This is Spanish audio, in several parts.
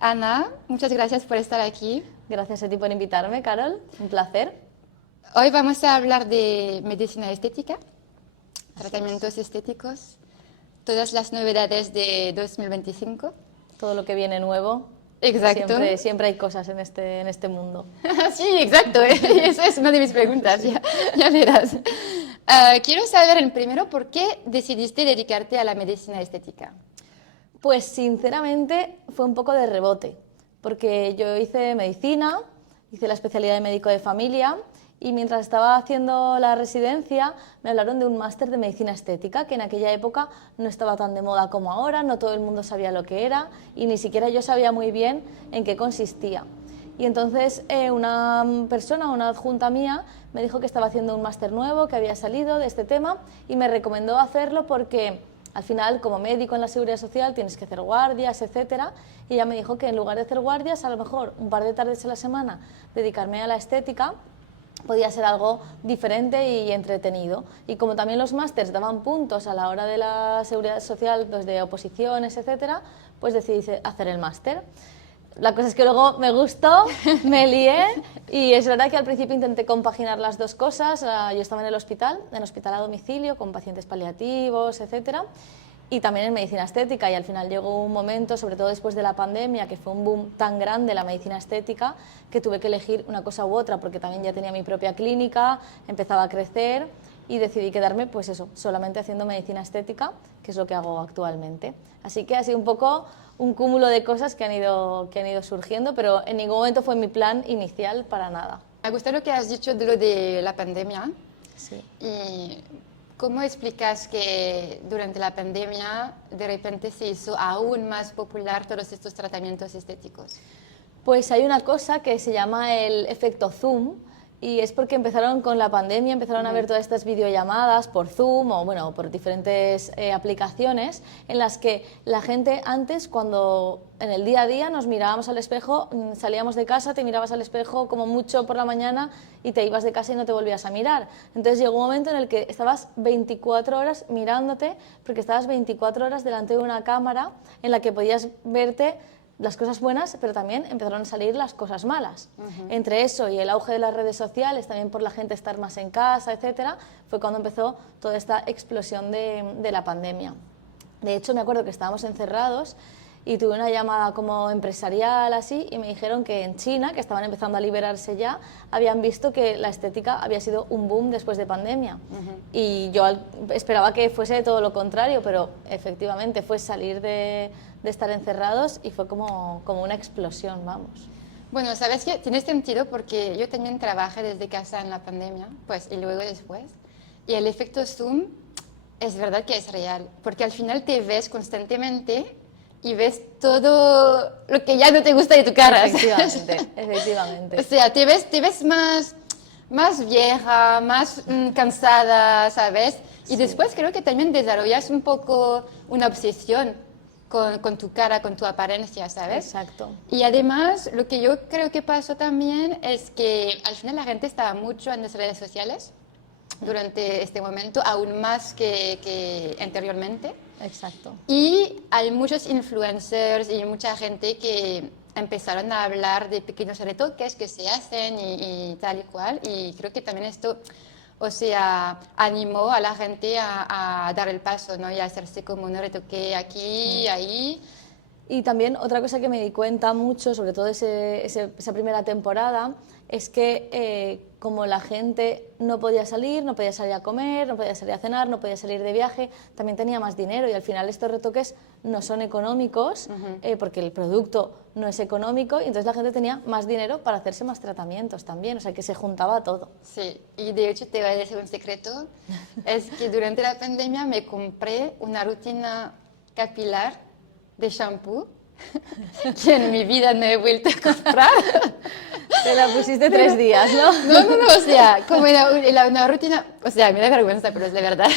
Ana, muchas gracias por estar aquí. Gracias a ti por invitarme, Carol. Un placer. Hoy vamos a hablar de medicina estética, Así tratamientos estéticos, todas las novedades de 2025. Todo lo que viene nuevo. Exacto. Siempre hay cosas en este mundo. Sí, exacto. Esa es una de mis preguntas, ya verás. Quiero saber en primero por qué decidiste dedicarte a la medicina estética. Pues sinceramente fue un poco de rebote, porque yo hice medicina, hice la especialidad de médico de familia y mientras estaba haciendo la residencia me hablaron de un máster de medicina estética que en aquella época no estaba tan de moda como ahora, no todo el mundo sabía lo que era y ni siquiera yo sabía muy bien en qué consistía. Y entonces una persona, una adjunta mía, me dijo que estaba haciendo un máster nuevo, que había salido de este tema y me recomendó hacerlo porque al final, como médico en la Seguridad Social, tienes que hacer guardias, etcétera, y ella me dijo que en lugar de hacer guardias, a lo mejor un par de tardes a la semana, dedicarme a la estética podía ser algo diferente y entretenido. Y como también los másters daban puntos a la hora de la Seguridad Social, pues de oposiciones, etcétera, pues decidí hacer el máster. La cosa es que luego me gustó, me lié y es verdad que al principio intenté compaginar las dos cosas. Yo estaba en hospital a domicilio con pacientes paliativos, etcétera, y también en medicina estética y al final llegó un momento, sobre todo después de la pandemia, que fue un boom tan grande la medicina estética que tuve que elegir una cosa u otra porque también ya tenía mi propia clínica, empezaba a crecer y decidí quedarme pues eso, solamente haciendo medicina estética, que es lo que hago actualmente. Así que ha sido un poco un cúmulo de cosas que han ido surgiendo, pero en ningún momento fue mi plan inicial para nada. Me gusta lo que has dicho de lo de la pandemia. Sí. ¿Y cómo explicas que durante la pandemia de repente se hizo aún más popular todos estos tratamientos estéticos? Pues hay una cosa que se llama el efecto Zoom y es porque empezaron con la pandemia, empezaron a ver todas estas videollamadas por Zoom o bueno, por diferentes aplicaciones en las que la gente antes, cuando en el día a día nos mirábamos al espejo, salíamos de casa, te mirabas al espejo como mucho por la mañana y te ibas de casa y no te volvías a mirar. Entonces llegó un momento en el que estabas 24 horas mirándote porque estabas 24 horas delante de una cámara en la que podías verte las cosas buenas, pero también empezaron a salir las cosas malas. Entre eso y el auge de las redes sociales, también por la gente estar más en casa, etcétera, fue cuando empezó toda esta explosión de la pandemia. De hecho, me acuerdo que estábamos encerrados y tuve una llamada como empresarial así y me dijeron que en China, que estaban empezando a liberarse ya, habían visto que la estética había sido un boom después de pandemia. Y yo esperaba que fuese todo lo contrario, pero efectivamente fue salir de estar encerrados y fue como una explosión, vamos. Bueno, sabes que tiene sentido porque yo también trabajé desde casa en la pandemia, pues y luego después. Y el efecto Zoom es verdad que es real, porque al final te ves constantemente y ves todo lo que ya no te gusta de tu cara. Efectivamente, efectivamente. O sea, te ves más vieja, más cansada, ¿sabes? Y después creo que también desarrollas un poco una obsesión con tu cara, con tu apariencia, ¿sabes? Exacto. Y además, lo que yo creo que pasó también es que al final la gente estaba mucho en las redes sociales durante este momento, aún más que anteriormente. Exacto. Y hay muchos influencers y mucha gente que empezaron a hablar de pequeños retoques que se hacen y tal y cual. Y creo que también esto, o sea, animó a la gente a dar el paso, ¿no? Y a hacerse como un retoque aquí, ahí. Y también otra cosa que me di cuenta mucho, sobre todo esa primera temporada, es que como la gente no podía salir a comer, no podía salir a cenar, no podía salir de viaje, también tenía más dinero y al final estos retoques no son económicos porque el producto no es económico y entonces la gente tenía más dinero para hacerse más tratamientos también, o sea que se juntaba todo. Sí, y de hecho te voy a decir un secreto, es que durante la pandemia me compré una rutina capilar de shampoo que en mi vida no he vuelto a comprar. Te la pusiste 3 días, ¿no? No, o sea, como era una rutina, o sea, me da vergüenza, pero es de verdad.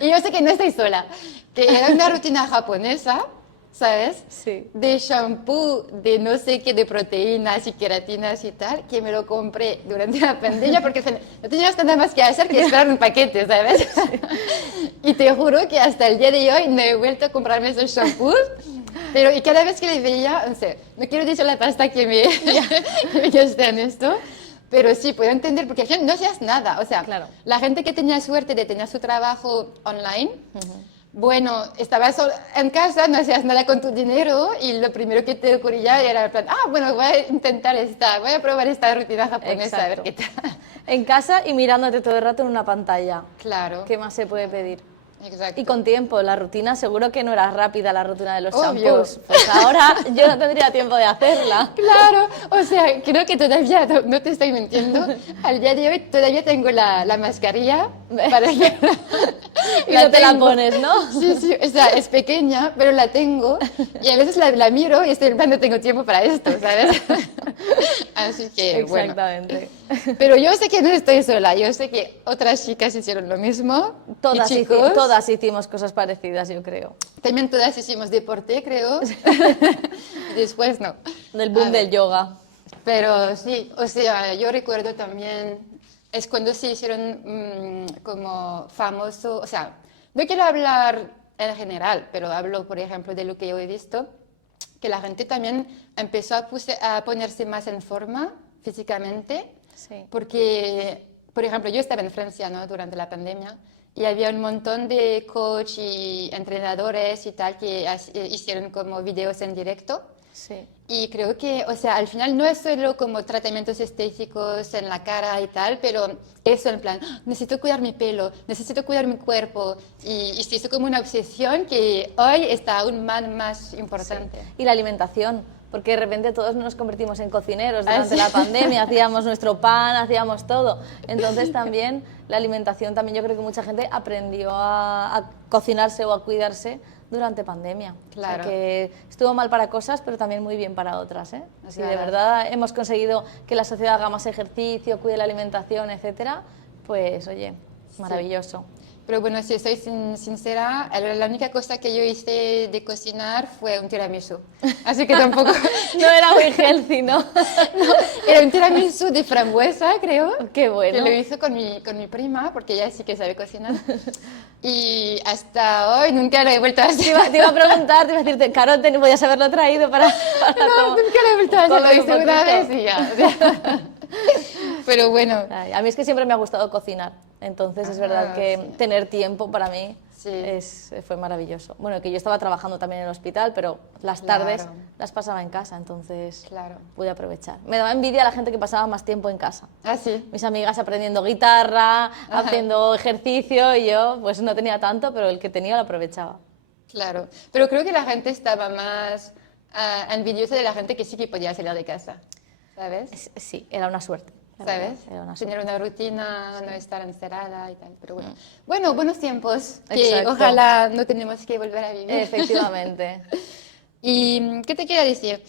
Y yo sé que no estoy sola, que era una rutina japonesa, ¿sabes? Sí. De shampoo, de no sé qué, de proteínas y queratinas y tal, que me lo compré durante la pandemia porque no tenías nada más que hacer que esperar un paquete, ¿sabes? Y te juro que hasta el día de hoy no he vuelto a comprarme esos shampoos Pero y cada vez que le veía, o sea, no quiero decir la pasta que me, que está en esto, pero sí puedo entender, porque al final no hacías nada. O sea, Claro. la gente que tenía suerte de tener su trabajo online, bueno, estabas en casa, no hacías nada con tu dinero y lo primero que te ocurría era el plan, bueno, voy a intentar voy a probar esta rutina japonesa, a ver Exacto. qué tal. En casa y mirándote todo el rato en una pantalla. Claro. ¿Qué más se puede pedir? Exacto. Y con tiempo, la rutina, seguro que no era rápida la rutina de los Obvio. shampoos. Pues ahora yo no tendría tiempo de hacerla. Claro, o sea, creo que todavía, no te estoy mintiendo, al día de hoy todavía tengo la mascarilla para Y no te la tengo. pones, ¿no? Sí, sí, o sea, es pequeña, pero la tengo y a veces la miro y estoy en plan, no tengo tiempo para esto, ¿sabes? Así que, bueno. Exactamente. Pero yo sé que no estoy sola, yo sé que otras chicas hicieron lo mismo. Todas, y chicos, todas hicimos cosas parecidas, yo creo. también todas hicimos deporte, creo. Y después no. Del boom del yoga. Pero sí, o sea, yo recuerdo también, es cuando se hicieron como famoso, o sea, no quiero hablar en general, pero hablo, por ejemplo, de lo que yo he visto, que la gente también empezó a ponerse más en forma físicamente, Sí. porque, por ejemplo, yo estaba en Francia, ¿no? Durante la pandemia y había un montón de coach y entrenadores y tal que hicieron como videos en directo. Sí. Y creo que, o sea, al final no es solo como tratamientos estéticos en la cara y tal, pero eso en plan, necesito cuidar mi pelo, necesito cuidar mi cuerpo. Y se hizo como una obsesión que hoy está aún más importante. Sí. Y la alimentación, porque de repente todos nos convertimos en cocineros durante sí. la pandemia, hacíamos nuestro pan, hacíamos todo. Entonces también la alimentación, también yo creo que mucha gente aprendió a cocinarse o a cuidarse durante pandemia. Claro. O sea que estuvo mal para cosas, pero también muy bien para otras, ¿eh? Es Si de verdad. verdad hemos conseguido que la sociedad haga más ejercicio, cuide la alimentación, etcétera, pues oye, maravilloso. Pero bueno, si soy sincera, la única cosa que yo hice de cocinar fue un tiramisú. Así que tampoco... No era muy healthy, ¿no? Era un tiramisú de frambuesa, creo. Qué bueno. Que lo hizo con mi prima, porque ella sí que sabe cocinar. Y hasta hoy nunca lo he vuelto a hacer. Te iba a preguntar, te iba a decirte, Caro, podías haberlo traído para No, todo. nunca lo he vuelto a hacer. Todo Lo hice un una poquito. vez y ya. O sea. Pero bueno. Ay, a mí es que siempre me ha gustado cocinar, entonces es verdad que sí. tener tiempo para mí Sí. fue maravilloso. Bueno, que yo estaba trabajando también en el hospital, pero las Claro. tardes las pasaba en casa, entonces Claro. pude aprovechar. Me daba envidia a la gente que pasaba más tiempo en casa. Ah, sí. Mis amigas aprendiendo guitarra, haciendo ejercicio, y yo pues no tenía tanto, pero el que tenía lo aprovechaba. Claro. Pero creo que la gente estaba más envidiosa de la gente que sí que podía salir de casa. ¿Sabes? Sí, era una suerte. la ¿Sabes? verdad, era una suerte. Tener una rutina, no estar encerrada y tal. Pero bueno. Bueno, buenos tiempos que Exacto. ojalá no tenemos que volver a vivir. Efectivamente. ¿Y qué te quería decir?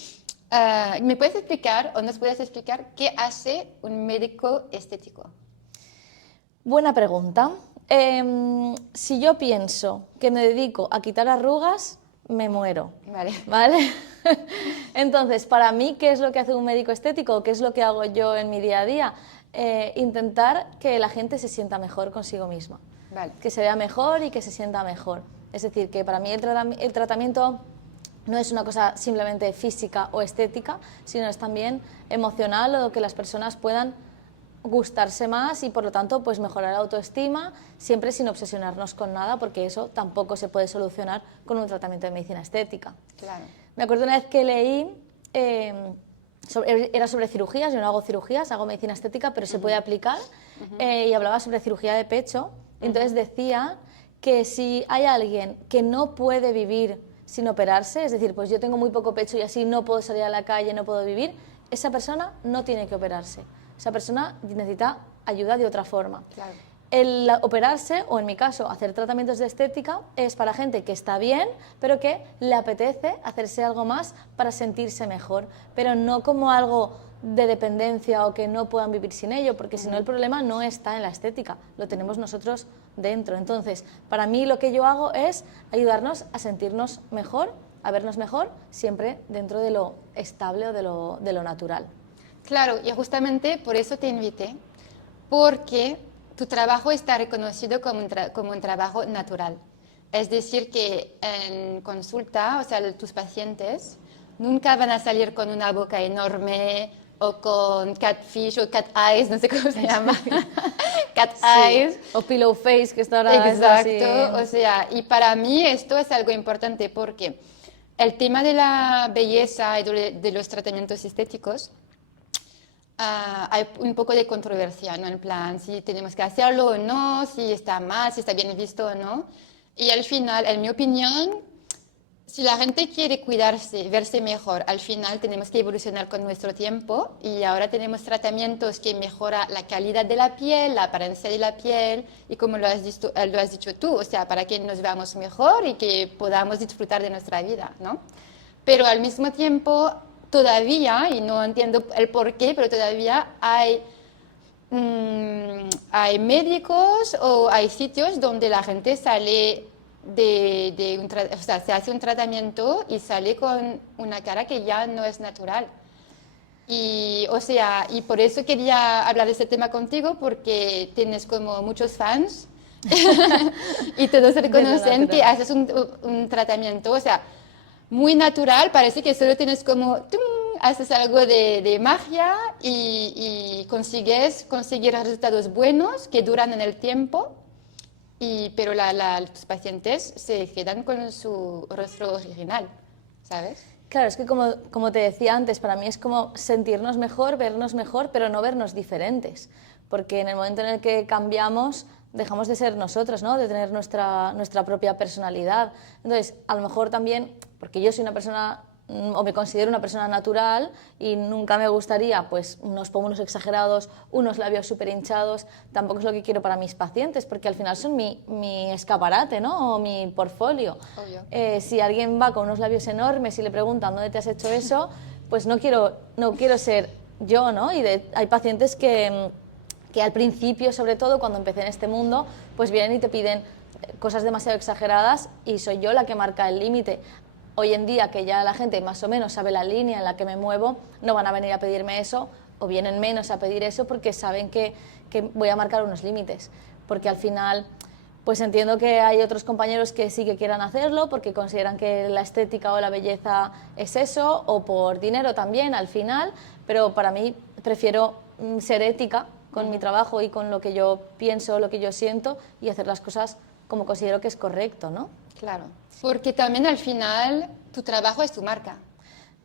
¿Me puedes explicar o nos puedes explicar qué hace un médico estético? Buena pregunta. Si yo pienso que me dedico a quitar arrugas, me muero. Vale. ¿Vale? Entonces, para mí, ¿qué es lo que hace un médico estético? ¿Qué es lo que hago yo en mi día a día? Intentar que la gente se sienta mejor consigo misma. Vale. Que se vea mejor y que se sienta mejor. Es decir, que para mí el tratamiento no es una cosa simplemente física o estética, sino es también emocional, o que las personas puedan gustarse más y por lo tanto pues mejorar la autoestima, siempre sin obsesionarnos con nada, porque eso tampoco se puede solucionar con un tratamiento de medicina estética. Claro. Me acuerdo una vez que leí, era sobre cirugías, yo no hago cirugías, hago medicina estética, pero se puede aplicar, y hablaba sobre cirugía de pecho. Entonces decía que si hay alguien que no puede vivir sin operarse, es decir, pues yo tengo muy poco pecho y así no puedo salir a la calle, no puedo vivir, esa persona no tiene que operarse. Esa persona necesita ayuda de otra forma. Claro. El operarse, o en mi caso, hacer tratamientos de estética, es para gente que está bien, pero que le apetece hacerse algo más para sentirse mejor, pero no como algo de dependencia o que no puedan vivir sin ello, porque si no el problema no está en la estética, lo tenemos nosotros dentro. Entonces, para mí lo que yo hago es ayudarnos a sentirnos mejor, a vernos mejor, siempre dentro de lo estable o de lo natural. Claro, y justamente por eso te invité, porque tu trabajo está reconocido como un trabajo natural. Es decir, que en consulta, o sea, tus pacientes nunca van a salir con una boca enorme o con catfish o cat eyes, no sé cómo se llama, cat Sí. eyes. O pillow face, que está ahora es Exacto, o así. sea, y para mí esto es algo importante porque el tema de la belleza y de los tratamientos estéticos, hay un poco de controversia, ¿no? En plan, si tenemos que hacerlo o no, si está mal, si está bien visto o no. Y al final, en mi opinión, si la gente quiere cuidarse, verse mejor, al final tenemos que evolucionar con nuestro tiempo y ahora tenemos tratamientos que mejoran la calidad de la piel, la apariencia de la piel y como lo has dicho tú, o sea, para que nos veamos mejor y que podamos disfrutar de nuestra vida, ¿no? Pero al mismo tiempo, todavía, y no entiendo el por qué, pero todavía hay médicos o hay sitios donde la gente sale o sea, se hace un tratamiento y sale con una cara que ya no es natural. Y, o sea, y por eso quería hablar de este tema contigo, porque tienes como muchos fans y todos De lo reconocen que natural. haces un tratamiento, o sea, muy natural, parece que solo tienes como, ¡tum! Haces algo de magia y consigues conseguir resultados buenos que duran en el tiempo, pero tus pacientes se quedan con su rostro original, ¿sabes? Claro, es que como te decía antes, para mí es como sentirnos mejor, vernos mejor, pero no vernos diferentes. Porque en el momento en el que cambiamos, dejamos de ser nosotros, ¿no? De tener nuestra propia personalidad. Entonces, a lo mejor también, porque yo soy una persona, o me considero una persona natural, y nunca me gustaría pues unos pómulos exagerados, unos labios súper hinchados, tampoco es lo que quiero para mis pacientes, porque al final son mi escaparate, ¿no? O mi portfolio. Obvio. Si alguien va con unos labios enormes y le preguntan dónde te has hecho eso, pues no quiero ser yo, ¿no? Y hay pacientes que al principio, sobre todo cuando empecé en este mundo, pues vienen y te piden cosas demasiado exageradas y soy yo la que marca el límite. Hoy en día, que ya la gente más o menos sabe la línea en la que me muevo, no van a venir a pedirme eso, o vienen menos a pedir eso porque saben que voy a marcar unos límites. Porque al final, pues entiendo que hay otros compañeros que sí que quieran hacerlo porque consideran que la estética o la belleza es eso, o por dinero también al final, pero para mí prefiero ser ética con mi trabajo y con lo que yo pienso, lo que yo siento, y hacer las cosas como considero que es correcto, ¿no? Claro, porque también al final tu trabajo es tu marca,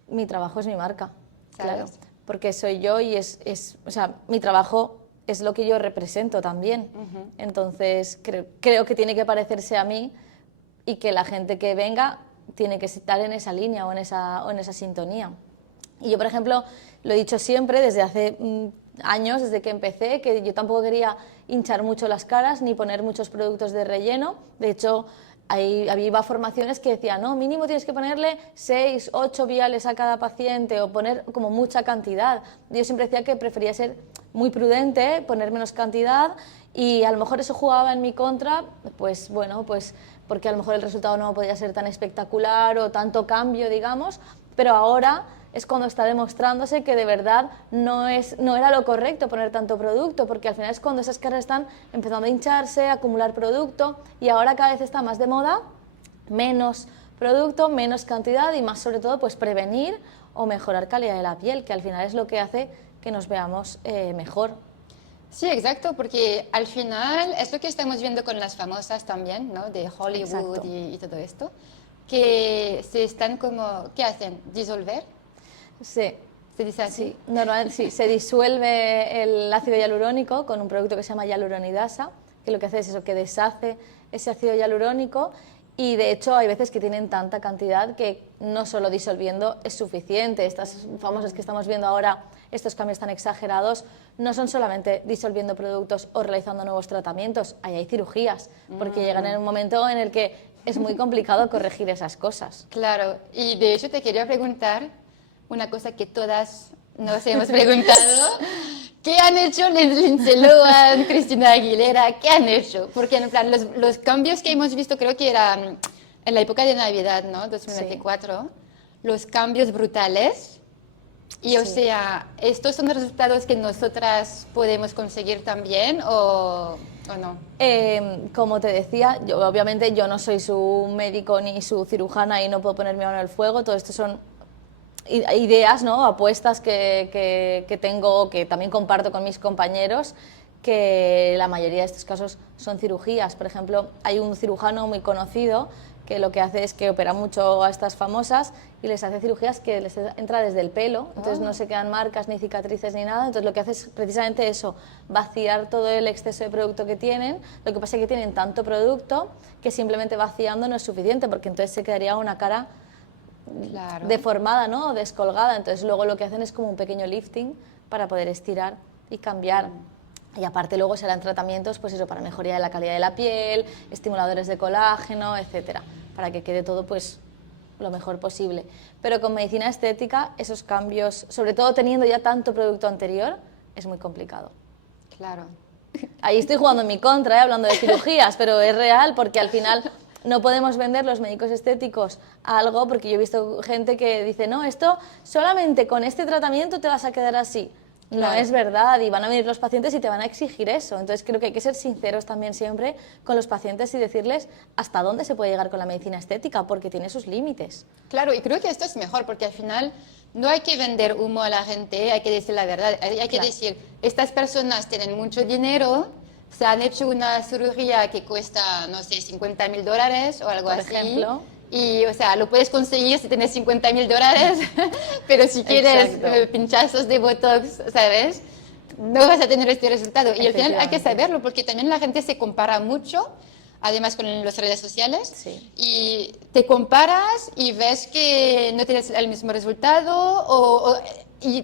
Mi trabajo es mi marca, ¿sabes? claro, porque soy yo y o sea, mi trabajo es lo que yo represento también. Entonces, creo que tiene que parecerse a mí y que la gente que venga tiene que estar en esa línea o en esa sintonía. Y yo, por ejemplo, lo he dicho siempre desde hace años, desde que empecé, que yo tampoco quería hinchar mucho las caras ni poner muchos productos de relleno. De hecho, había formaciones que decían, no, mínimo tienes que ponerle 6, 8 viales a cada paciente o poner como mucha cantidad. Yo siempre decía que prefería ser muy prudente, poner menos cantidad, y a lo mejor eso jugaba en mi contra, pues bueno, pues porque a lo mejor el resultado no podía ser tan espectacular o tanto cambio, digamos, pero ahora es cuando está demostrándose que de verdad no era lo correcto poner tanto producto, porque al final es cuando esas caras están empezando a hincharse, a acumular producto, y ahora cada vez está más de moda menos producto, menos cantidad y más sobre todo pues prevenir o mejorar calidad de la piel, que al final es lo que hace que nos veamos mejor. Sí, exacto, porque al final es lo que estamos viendo con las famosas también, ¿no? De Hollywood Exacto. y todo esto, que se están como, ¿qué hacen? ¿Disolver? Sí, ¿Se dice así? sí, normalmente sí, se disuelve el ácido hialurónico con un producto que se llama hialuronidasa, que lo que hace es eso, que deshace ese ácido hialurónico, y de hecho hay veces que tienen tanta cantidad que no solo disolviendo es suficiente. Estas famosas que estamos viendo ahora, estos cambios tan exagerados, no son solamente disolviendo productos o realizando nuevos tratamientos, ahí hay cirugías, porque llegan en un momento en el que es muy complicado corregir esas cosas. Claro, y de hecho te quería preguntar una cosa que todas nos hemos preguntado. ¿Qué han hecho Lindsay Lohan, Cristina Aguilera? ¿Qué han hecho? Porque en plan, los cambios que hemos visto creo que eran en la época de Navidad, ¿no? 2024, los cambios brutales. Y o Sí. sea, ¿estos son los resultados que nosotras podemos conseguir también? O ¿O no? Como te decía, obviamente yo no soy su médico ni su cirujana y no puedo poner mi mano en el fuego, todo esto son ideas, ¿no? Apuestas que tengo, que también comparto con mis compañeros, que la mayoría de estos casos son cirugías. Por ejemplo, hay un cirujano muy conocido que lo que hace es que opera mucho a estas famosas y les hace cirugías que les entra desde el pelo, entonces no se quedan marcas ni cicatrices ni nada, entonces lo que hace es precisamente eso, vaciar todo el exceso de producto que tienen. Lo que pasa es que tienen tanto producto que simplemente vaciando no es suficiente, porque entonces se quedaría una cara deformada, ¿no? O descolgada, entonces luego lo que hacen es como un pequeño lifting para poder estirar y cambiar. Y aparte luego serán tratamientos, pues eso, para mejoría de la calidad de la piel, estimuladores de colágeno, etcétera, para que quede todo pues lo mejor posible. Pero con medicina estética esos cambios, sobre todo teniendo ya tanto producto anterior, es muy complicado. Claro. Ahí estoy jugando en mi contra, hablando de cirugías, pero es real porque al final no podemos vender los médicos estéticos algo, porque yo he visto gente que dice, no, esto solamente con este tratamiento te vas a quedar así. No es verdad, y van a venir los pacientes y te van a exigir eso. Entonces creo que hay que ser sinceros también siempre con los pacientes y decirles hasta dónde se puede llegar con la medicina estética, porque tiene sus límites. Claro, y creo que esto es mejor, porque al final no hay que vender humo a la gente, hay que decir la verdad. Hay que decir, estas personas tienen mucho dinero, se han hecho una cirugía que cuesta, no sé, $50.000 o algo así. Por ejemplo. Y, o sea, lo puedes conseguir si tienes $50.000, pero si quieres pinchazos de Botox, ¿sabes? No vas a tener este resultado. Y al final hay que saberlo, porque también la gente se compara mucho, además con las redes sociales, y te comparas y ves que no tienes el mismo resultado, y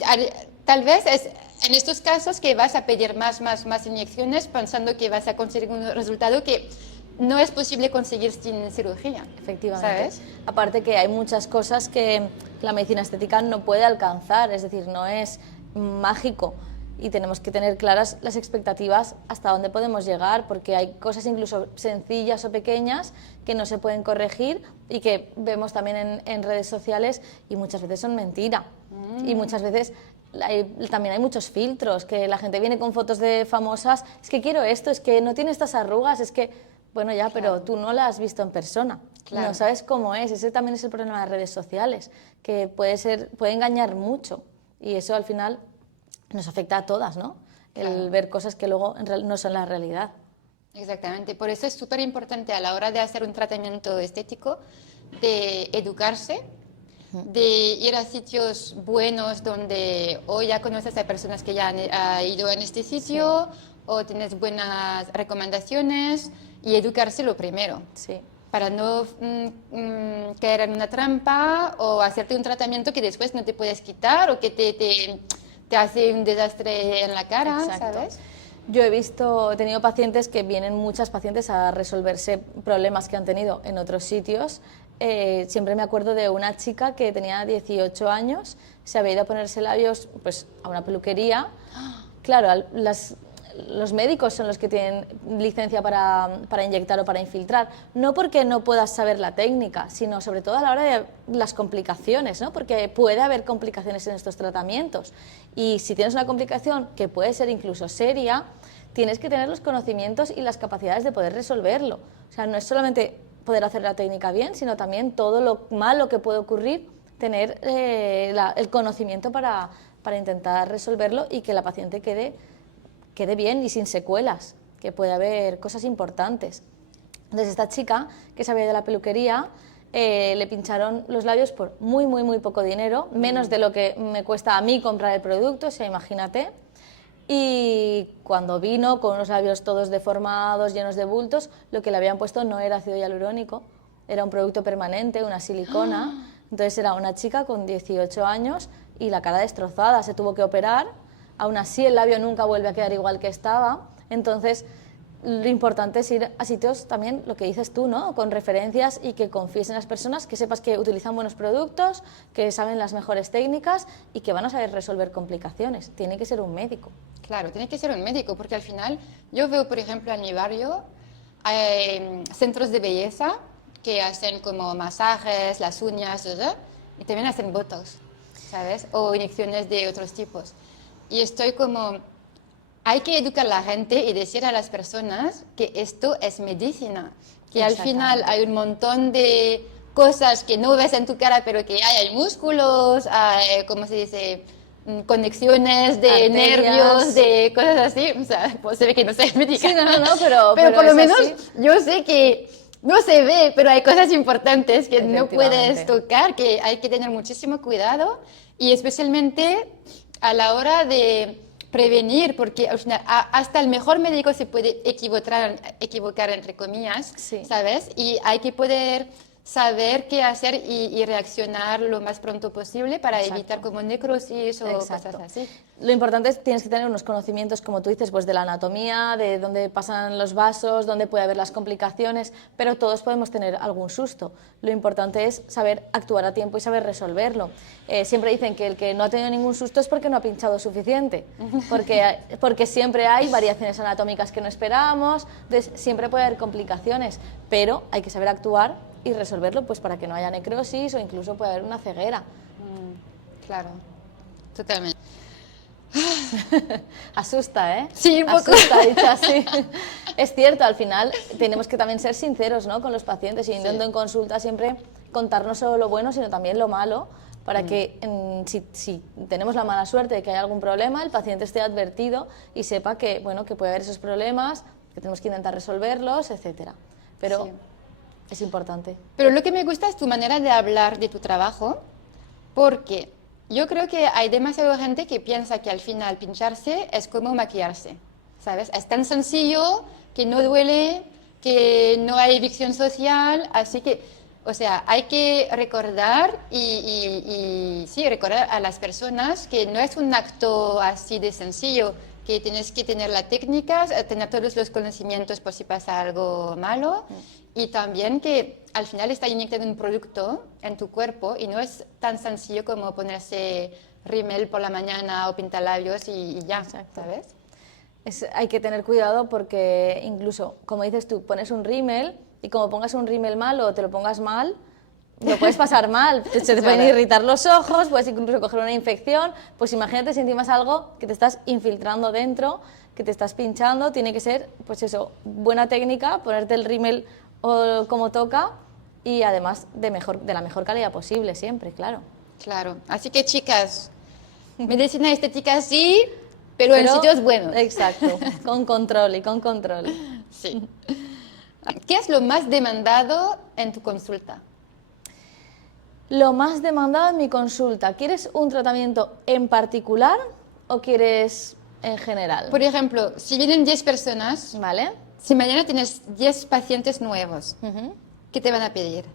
tal vez es en estos casos que vas a pedir más inyecciones pensando que vas a conseguir un resultado que no es posible conseguir sin cirugía. Efectivamente. ¿Sabes? Aparte que hay muchas cosas que la medicina estética no puede alcanzar, es decir, no es mágico y tenemos que tener claras las expectativas hasta dónde podemos llegar, porque hay cosas incluso sencillas o pequeñas que no se pueden corregir y que vemos también en redes sociales y muchas veces son mentira. Y muchas veces también hay muchos filtros, que la gente viene con fotos de famosas, es que quiero esto, es que no tiene estas arrugas, es que... Bueno, ya, pero tú no la has visto en persona, no sabes cómo es. Ese también es el problema de las redes sociales, que puede engañar mucho y eso al final nos afecta a todas, ¿no? El ver cosas que luego no son la realidad. Exactamente, por eso es súper importante a la hora de hacer un tratamiento estético, de educarse, de ir a sitios buenos donde o ya conoces a personas que ya han ido en este sitio o tienes buenas recomendaciones, y educarse lo primero. Para no caer en una trampa o hacerte un tratamiento que después no te puedes quitar o que te hace un desastre en la cara, ¿sabes? Yo he tenido pacientes que vienen, muchas pacientes, a resolverse problemas que han tenido en otros sitios. Siempre me acuerdo de una chica que tenía 18 años, se había ido a ponerse labios pues, a una peluquería. Claro, los médicos son los que tienen licencia para inyectar o para infiltrar, no porque no puedas saber la técnica, sino sobre todo a la hora de las complicaciones, ¿no? Porque puede haber complicaciones en estos tratamientos y si tienes una complicación que puede ser incluso seria, tienes que tener los conocimientos y las capacidades de poder resolverlo. O sea, no es solamente poder hacer la técnica bien, sino también todo lo malo que puede ocurrir, tener el conocimiento para intentar resolverlo y que la paciente quede bien y sin secuelas, que puede haber cosas importantes. Entonces esta chica que se había ido a la peluquería, le pincharon los labios por muy poco dinero, menos de lo que me cuesta a mí comprar el producto, o sea, imagínate. Y cuando vino con unos labios todos deformados, llenos de bultos, lo que le habían puesto no era ácido hialurónico, era un producto permanente, una silicona. Entonces era una chica con 18 años y la cara destrozada, se tuvo que operar. Aún así el labio nunca vuelve a quedar igual que estaba. Entonces lo importante es ir a sitios también, lo que dices tú, ¿no? Con referencias y que confíes en las personas, que sepas que utilizan buenos productos, que saben las mejores técnicas y que van a saber resolver complicaciones. Tiene que ser un médico. Claro, tiene que ser un médico, porque al final yo veo, por ejemplo, en mi barrio hay centros de belleza que hacen como masajes, las uñas, y también hacen botox, ¿sabes? O inyecciones de otros tipos. Y estoy como, hay que educar a la gente y decir a las personas que esto es medicina, que al final hay un montón de cosas que no ves en tu cara, pero que hay músculos, hay, ¿cómo se dice? Conexiones de Arterias. Nervios, de cosas así. O sea, pues se ve que no sé médica. Sí, no, pero por lo es menos así. yo sé que no se ve, pero hay cosas importantes que no puedes Efectivamente. tocar, que hay que tener muchísimo cuidado y especialmente a la hora de prevenir, porque al final, hasta el mejor médico se puede equivocar entre comillas, Sí. ¿sabes? Y hay que poder saber qué hacer y reaccionar lo más pronto posible para Exacto. evitar como necrosis o Exacto. cosas así. Lo importante es que tienes que tener unos conocimientos, como tú dices, pues de la anatomía, de dónde pasan los vasos, dónde puede haber las complicaciones, pero todos podemos tener algún susto. Lo importante es saber actuar a tiempo y saber resolverlo. Siempre dicen que el que no ha tenido ningún susto es porque no ha pinchado suficiente, porque siempre hay variaciones anatómicas que no esperábamos, entonces siempre puede haber complicaciones, pero hay que saber actuar y resolverlo pues para que no haya necrosis o incluso puede haber una ceguera. Claro, totalmente. Asusta, ¿eh? Sí, un poco. Asusta, dicho así. Es cierto, al final tenemos que también ser sinceros, ¿no?, con los pacientes y intento en consulta siempre contar no solo lo bueno, sino también lo malo, para que si tenemos la mala suerte de que haya algún problema, el paciente esté advertido y sepa que, bueno, que puede haber esos problemas, que tenemos que intentar resolverlos, etcétera. Pero es importante. Pero lo que me gusta es tu manera de hablar de tu trabajo, porque yo creo que hay demasiada gente que piensa que al final pincharse es como maquillarse, ¿sabes? Es tan sencillo que no duele, que no hay evicción social, así que, o sea, hay que recordar y sí, recordar a las personas que no es un acto así de sencillo, que tienes que tener la técnica, tener todos los conocimientos por si pasa algo malo y también que al final está inyectando un producto en tu cuerpo y no es tan sencillo como ponerse rímel por la mañana o pintalabios y ya, Exacto. ¿sabes? Hay que tener cuidado porque incluso, como dices tú, pones un rímel y como pongas un rímel mal o te lo pongas mal, lo puedes pasar mal, se te pueden irritar los ojos, puedes incluso coger una infección, pues imagínate si encima es algo que te estás infiltrando dentro, que te estás pinchando, tiene que ser, pues eso, buena técnica, ponerte el rímel como toca y además de la mejor calidad posible siempre, claro. Claro, así que chicas, medicina estética sí, pero en sitios buenos. Exacto, con control y con control. Sí. ¿Qué es lo más demandado en tu consulta? Lo más demandado en mi consulta, ¿quieres un tratamiento en particular o quieres en general? Por ejemplo, si vienen 10 personas, ¿Vale? si mañana tienes 10 pacientes nuevos, ¿qué te van a pedir?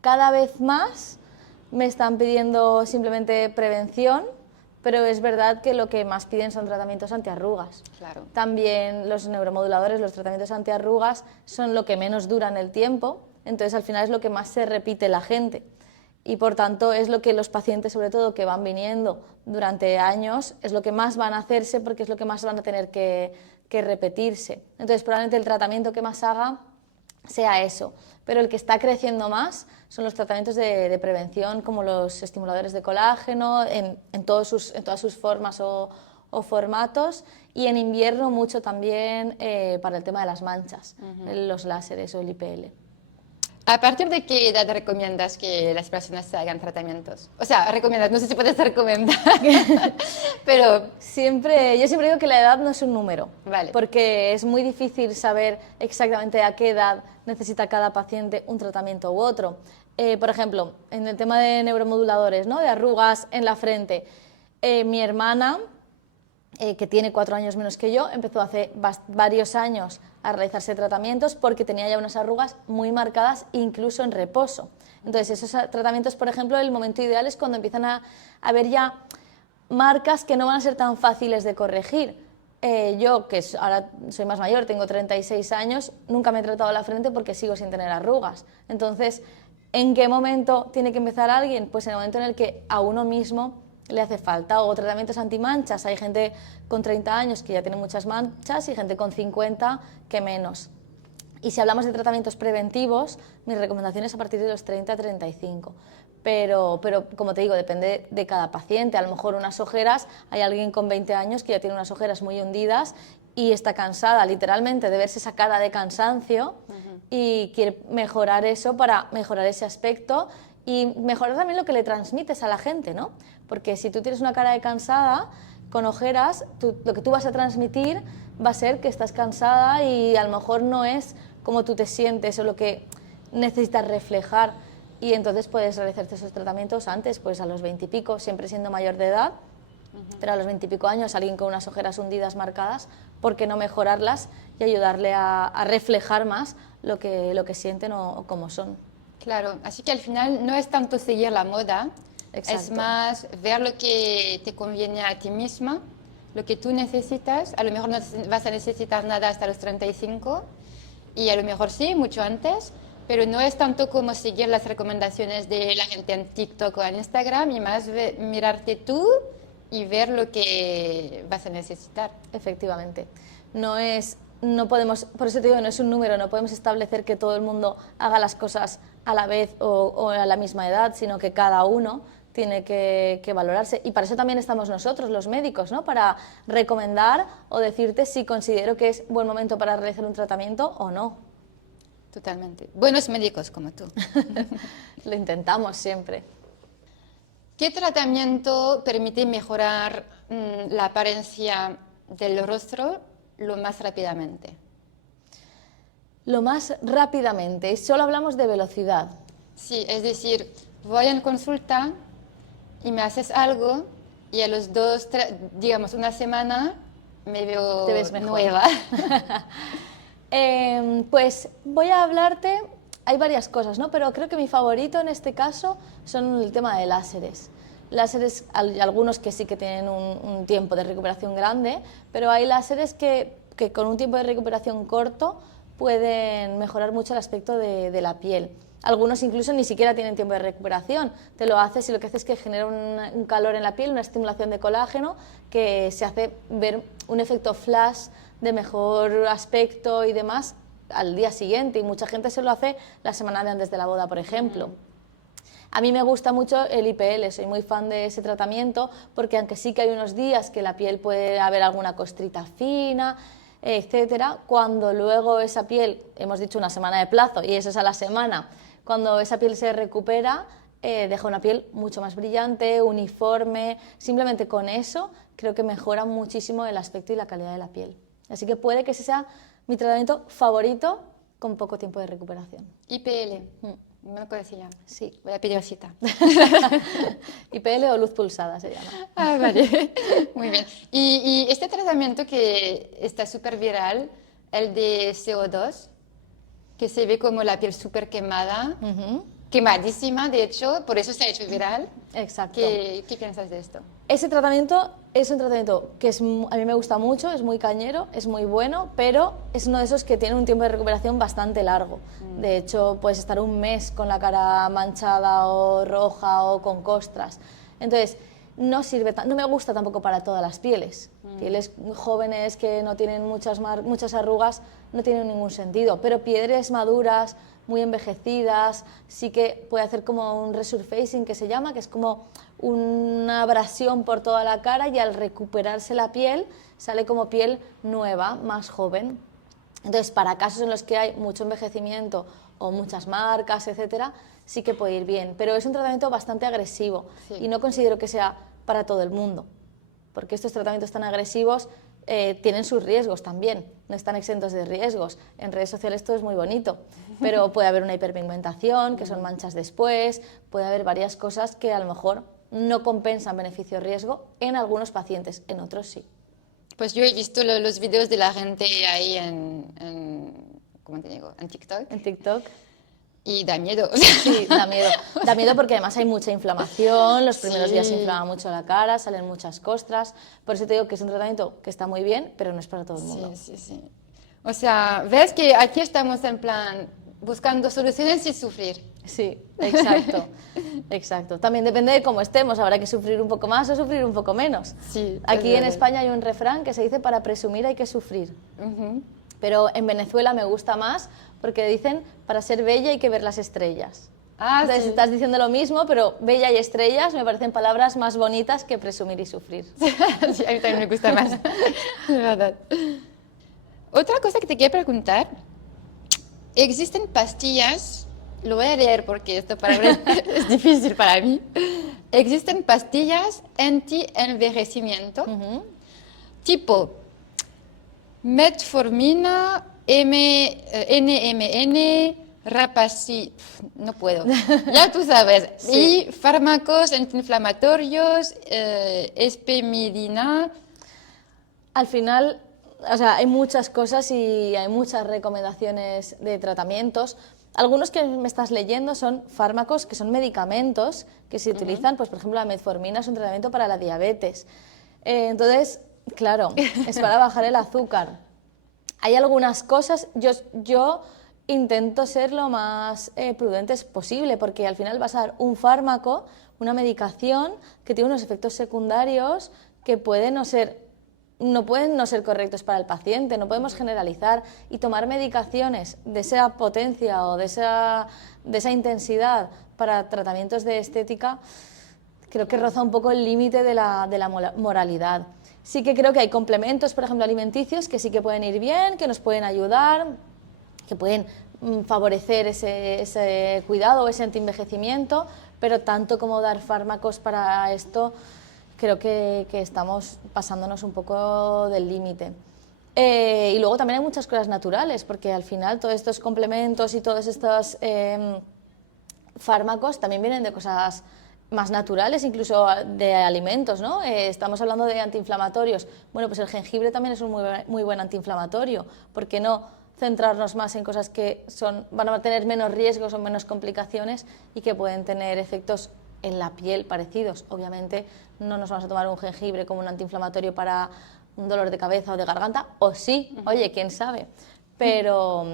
Cada vez más me están pidiendo simplemente prevención, pero es verdad que lo que más piden son tratamientos antiarrugas. Claro. También los neuromoduladores, los tratamientos antiarrugas, son lo que menos duran el tiempo, entonces al final es lo que más se repite la gente. Y por tanto es lo que los pacientes, sobre todo que van viniendo durante años, es lo que más van a hacerse porque es lo que más van a tener que repetirse. Entonces probablemente el tratamiento que más haga sea eso, pero el que está creciendo más son los tratamientos de prevención como los estimuladores de colágeno en todas sus formas o formatos y en invierno mucho también para el tema de las manchas, los láseres o el IPL. ¿A partir de qué edad recomiendas que las personas se hagan tratamientos? O sea, recomiendas, no sé si puedes recomendar, pero... Yo siempre digo que la edad no es un número, Vale. porque es muy difícil saber exactamente a qué edad necesita cada paciente un tratamiento u otro. Por ejemplo, en el tema de neuromoduladores, ¿no?, de arrugas en la frente, mi hermana, que tiene 4 años menos que yo, empezó hace varios años a realizarse tratamientos porque tenía ya unas arrugas muy marcadas, incluso en reposo. Entonces, esos tratamientos, por ejemplo, el momento ideal es cuando empiezan a haber ya marcas que no van a ser tan fáciles de corregir. Yo, que ahora soy más mayor, tengo 36 años, nunca me he tratado la frente porque sigo sin tener arrugas. Entonces, ¿en qué momento tiene que empezar alguien? Pues en el momento en el que a uno mismo le hace falta, o tratamientos antimanchas. Hay gente con 30 años que ya tiene muchas manchas y gente con 50 que menos. Y si hablamos de tratamientos preventivos, mi recomendación es a partir de los 30 a 35. pero como te digo, depende de cada paciente. A lo mejor unas ojeras, hay alguien con 20 años que ya tiene unas ojeras muy hundidas y está cansada literalmente de verse esa cara de cansancio y quiere mejorar eso para mejorar ese aspecto y mejorar también lo que le transmites a la gente, ¿no? Porque si tú tienes una cara de cansada, con ojeras, lo que tú vas a transmitir va a ser que estás cansada y a lo mejor no es como tú te sientes o lo que necesitas reflejar. Y entonces puedes realizarte esos tratamientos antes, pues a los 20 y pico, siempre siendo mayor de edad, pero a los 20 y pico años, alguien con unas ojeras hundidas marcadas, ¿por qué no mejorarlas y ayudarle a reflejar más lo que sienten o cómo son? Claro, así que al final no es tanto seguir la moda, Exacto. es más ver lo que te conviene a ti misma, lo que tú necesitas. A lo mejor no vas a necesitar nada hasta los 35 y a lo mejor sí, mucho antes, pero no es tanto como seguir las recomendaciones de la gente en TikTok o en Instagram y más mirarte tú y ver lo que vas a necesitar. Efectivamente. No podemos, por eso te digo, no es un número, no podemos establecer que todo el mundo haga las cosas a la vez o a la misma edad, sino que cada uno tiene que valorarse. Y para eso también estamos nosotros, los médicos, ¿no? Para recomendar o decirte si considero que es buen momento para realizar un tratamiento o no. Totalmente. Buenos médicos como tú. Lo intentamos siempre. ¿Qué tratamiento permite mejorar la apariencia del rostro lo más rápidamente? Lo más rápidamente, solo hablamos de velocidad. Sí, es decir, voy en consulta y me haces algo y a los digamos, una semana me veo Te ves mejor. nueva. Pues voy a hablarte, hay varias cosas, ¿no? Pero creo que mi favorito en este caso son el tema de láseres. Láseres, hay algunos que sí que tienen un tiempo de recuperación grande, pero hay láseres que con un tiempo de recuperación corto pueden mejorar mucho el aspecto de la piel. Algunos incluso ni siquiera tienen tiempo de recuperación, te lo haces y lo que hace es que genera un calor en la piel, una estimulación de colágeno que se hace ver un efecto flash de mejor aspecto y demás al día siguiente, y mucha gente se lo hace la semana de antes de la boda, por ejemplo. A mí me gusta mucho el IPL, soy muy fan de ese tratamiento porque aunque sí que hay unos días que la piel puede haber alguna costrita fina, etcétera, cuando luego esa piel, hemos dicho una semana de plazo y eso es a la semana, cuando esa piel se recupera, deja una piel mucho más brillante, uniforme, simplemente con eso creo que mejora muchísimo el aspecto y la calidad de la piel. Así que puede que ese sea mi tratamiento favorito con poco tiempo de recuperación. IPL, no lo conocía. Sí. Voy a pedir cita. IPL o luz pulsada se llama. Ah, vale. Muy bien. Y este tratamiento que está súper viral, el de CO2, que se ve como la piel súper quemada, quemadísima, de hecho, por eso se ha hecho viral. Exacto. ¿Qué piensas de esto? Ese tratamiento es un tratamiento que a mí me gusta mucho, es muy cañero, es muy bueno, pero es uno de esos que tiene un tiempo de recuperación bastante largo. De hecho, puedes estar un mes con la cara manchada o roja o con costras. Entonces, no me gusta tampoco para todas las pieles. Pieles jóvenes que no tienen muchas arrugas no tienen ningún sentido, pero pieles maduras, muy envejecidas, sí que puede hacer como un resurfacing que se llama, que es como una abrasión por toda la cara y al recuperarse la piel sale como piel nueva, más joven. Entonces, para casos en los que hay mucho envejecimiento o muchas marcas, etcétera, sí que puede ir bien, pero es un tratamiento bastante agresivo y no considero que sea para todo el mundo, porque estos tratamientos tan agresivos tienen sus riesgos también, no están exentos de riesgos. En redes sociales todo es muy bonito, pero puede haber una hiperpigmentación, que son manchas después, puede haber varias cosas que a lo mejor no compensan beneficio-riesgo en algunos pacientes, en otros sí. Pues yo he visto los vídeos de la gente ahí ¿cómo te digo? En TikTok. En TikTok. Y da miedo. Sí, da miedo. Da miedo porque además hay mucha inflamación, los primeros días se inflama mucho la cara, salen muchas costras. Por eso te digo que es un tratamiento que está muy bien, pero no es para todo el mundo. Sí. O sea, ves que aquí estamos en plan buscando soluciones sin sufrir. Sí, exacto, exacto. También depende de cómo estemos, habrá que sufrir un poco más o sufrir un poco menos. Sí, aquí en España hay un refrán que se dice: para presumir hay que sufrir. Pero en Venezuela me gusta más porque dicen: para ser bella hay que ver las estrellas. Entonces sí. estás diciendo lo mismo, pero bella y estrellas me parecen palabras más bonitas que presumir y sufrir. Sí, a mí también me gusta más, de verdad. Otra cosa que te quiero preguntar, existen pastillas, lo voy a leer porque esta palabra es difícil para mí. Existen pastillas anti-envejecimiento, tipo metformina, NMN, Rapacin, no puedo, ya tú sabes, Sí. y fármacos antiinflamatorios, espemidina. Al final, o sea, hay muchas cosas y hay muchas recomendaciones de tratamientos. Algunos que me estás leyendo son fármacos que son medicamentos que se utilizan, pues por ejemplo la metformina es un tratamiento para la diabetes. Entonces, claro, es para bajar el azúcar. Hay algunas cosas, yo intento ser lo más prudentes posible, porque al final vas a dar un fármaco, una medicación que tiene unos efectos secundarios que no pueden no ser correctos para el paciente, no podemos generalizar, y tomar medicaciones de esa potencia o de esa intensidad para tratamientos de estética creo que roza un poco el límite de la moralidad. Sí que creo que hay complementos, por ejemplo, alimenticios, que sí que pueden ir bien, que nos pueden ayudar, que pueden favorecer ese cuidado, ese antienvejecimiento, pero tanto como dar fármacos para esto, creo que estamos pasándonos un poco del límite. Y luego también hay muchas cosas naturales, porque al final todos estos complementos y todos estos fármacos también vienen de cosas más naturales, incluso de alimentos, ¿no? Estamos hablando de antiinflamatorios. Bueno, pues el jengibre también es un muy buen antiinflamatorio. ¿Por qué no centrarnos más en cosas que van a tener menos riesgos o menos complicaciones y que pueden tener efectos en la piel parecidos? Obviamente no nos vamos a tomar un jengibre como un antiinflamatorio para un dolor de cabeza o de garganta, o sí, oye, quién sabe, pero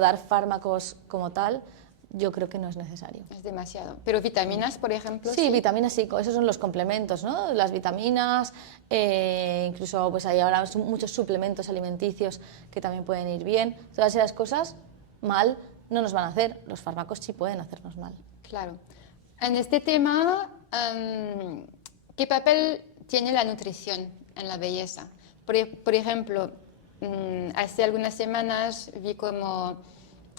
dar fármacos como tal yo creo que no es necesario. Es demasiado. Pero vitaminas, por ejemplo. Sí, vitaminas sí, esos son los complementos, ¿no? Las vitaminas, incluso pues hay ahora muchos suplementos alimenticios que también pueden ir bien. Todas esas cosas mal no nos van a hacer, los fármacos sí pueden hacernos mal. Claro. En este tema, ¿qué papel tiene la nutrición en la belleza? Por ejemplo, hace algunas semanas vi como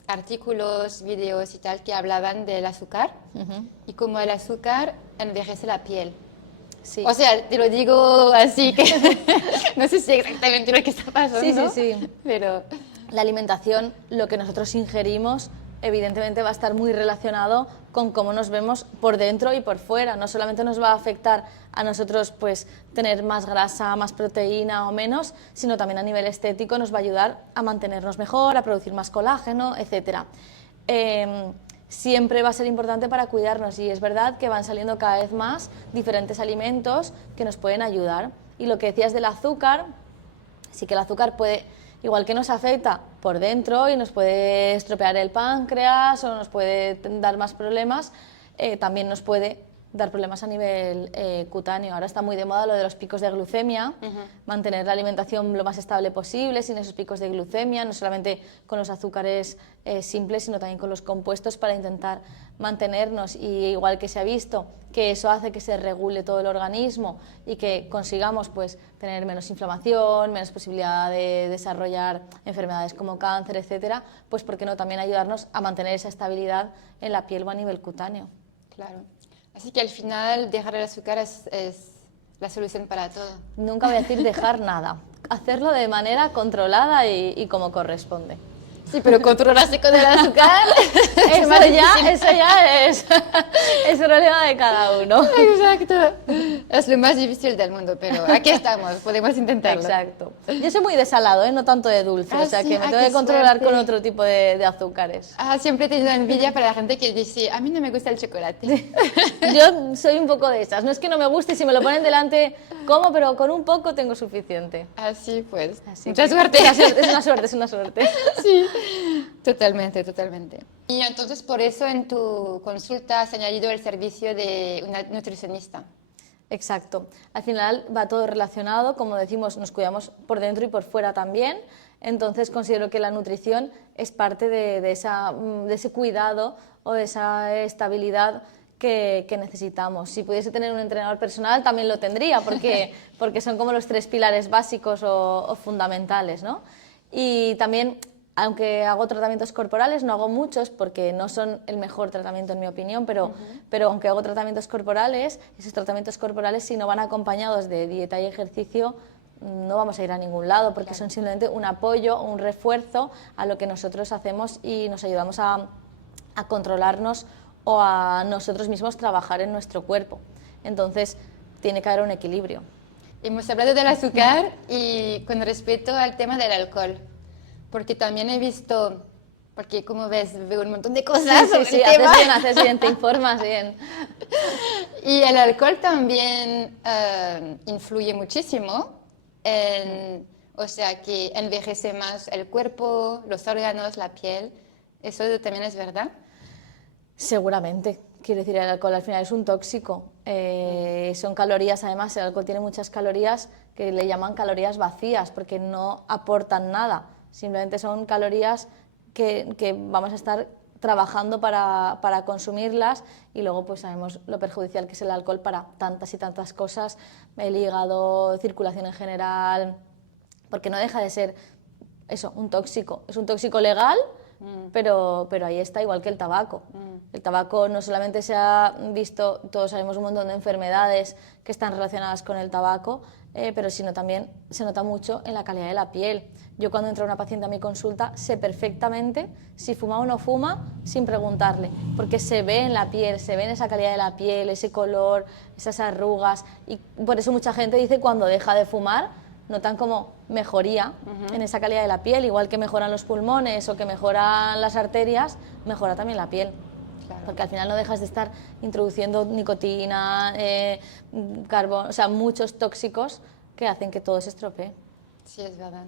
artículos, vídeos y tal que hablaban del azúcar y cómo el azúcar envejece la piel. Sí. O sea, te lo digo así que no sé si exactamente lo que está pasando. Sí. Pero la alimentación, lo que nosotros ingerimos, evidentemente va a estar muy relacionado con cómo nos vemos por dentro y por fuera. No solamente nos va a afectar a nosotros pues tener más grasa, más proteína o menos, sino también a nivel estético nos va a ayudar a mantenernos mejor, a producir más colágeno, etc. Siempre va a ser importante para cuidarnos, y es verdad que van saliendo cada vez más diferentes alimentos que nos pueden ayudar. Y lo que decías del azúcar, sí que el azúcar puede, igual que nos afecta por dentro y nos puede estropear el páncreas o nos puede dar más problemas, también nos puede dar problemas a nivel cutáneo. Ahora está muy de moda lo de los picos de glucemia, mantener la alimentación lo más estable posible sin esos picos de glucemia, no solamente con los azúcares simples, sino también con los compuestos, para intentar mantenernos. Y igual que se ha visto que eso hace que se regule todo el organismo y que consigamos pues tener menos inflamación, menos posibilidad de desarrollar enfermedades como cáncer, etcétera, pues por qué no también ayudarnos a mantener esa estabilidad en la piel o a nivel cutáneo. claro. Así que al final dejar el azúcar es la solución para todo. Nunca voy a decir dejar nada, hacerlo de manera controlada y como corresponde. Sí, pero controlarse con el azúcar Eso ya es problema de cada uno. Exacto. Es lo más difícil del mundo, pero aquí estamos, podemos intentarlo. Exacto. Yo soy muy de salado, no tanto de dulce, o sea sí, que me tengo que controlar con otro tipo de azúcares. Siempre he tenido envidia para la gente que dice, a mí no me gusta el chocolate. Yo soy un poco de esas, no es que no me guste, si me lo ponen delante como, pero con un poco tengo suficiente. Así pues, Así mucha que suerte. Es una suerte. Sí, totalmente. Y entonces por eso en tu consulta has añadido el servicio de una nutricionista. Exacto. Al final va todo relacionado, como decimos, nos cuidamos por dentro y por fuera también. Entonces considero que la nutrición es parte de ese cuidado o de esa estabilidad que necesitamos. Si pudiese tener un entrenador personal también lo tendría, porque son como los 3 pilares básicos o fundamentales, ¿no? Y también, aunque hago tratamientos corporales, no hago muchos porque no son el mejor tratamiento en mi opinión, pero aunque hago tratamientos corporales, esos tratamientos corporales, si no van acompañados de dieta y ejercicio, no vamos a ir a ningún lado, porque son simplemente un apoyo, un refuerzo a lo que nosotros hacemos y nos ayudamos a controlarnos o a nosotros mismos trabajar en nuestro cuerpo. Entonces, tiene que haber un equilibrio. Hemos hablado del azúcar y con respecto al tema del alcohol, porque también he visto, porque como ves, veo un montón de cosas sobre el tema. Haces bien, te informas bien. Y el alcohol también influye muchísimo, o sea, que envejece más el cuerpo, los órganos, la piel. ¿Eso también es verdad? Seguramente. Quiero decir, el alcohol al final es un tóxico. Son calorías, además, el alcohol tiene muchas calorías que le llaman calorías vacías, porque no aportan nada. Simplemente son calorías que vamos a estar trabajando para consumirlas, y luego pues sabemos lo perjudicial que es el alcohol para tantas y tantas cosas, el hígado, circulación en general, porque no deja de ser eso, un tóxico. Es un tóxico legal, pero ahí está, igual que el tabaco. El tabaco no solamente se ha visto, todos sabemos un montón de enfermedades que están relacionadas con el tabaco, pero sino también se nota mucho en la calidad de la piel. Yo cuando entra una paciente a mi consulta sé perfectamente si fuma o no fuma sin preguntarle, porque se ve en la piel, se ve en esa calidad de la piel, ese color, esas arrugas, y por eso mucha gente dice cuando deja de fumar notan como mejoría en esa calidad de la piel, igual que mejoran los pulmones o que mejoran las arterias, mejora también la piel. Claro. Porque al final no dejas de estar introduciendo nicotina, carbón, o sea, muchos tóxicos que hacen que todo se estropee. Sí, es verdad.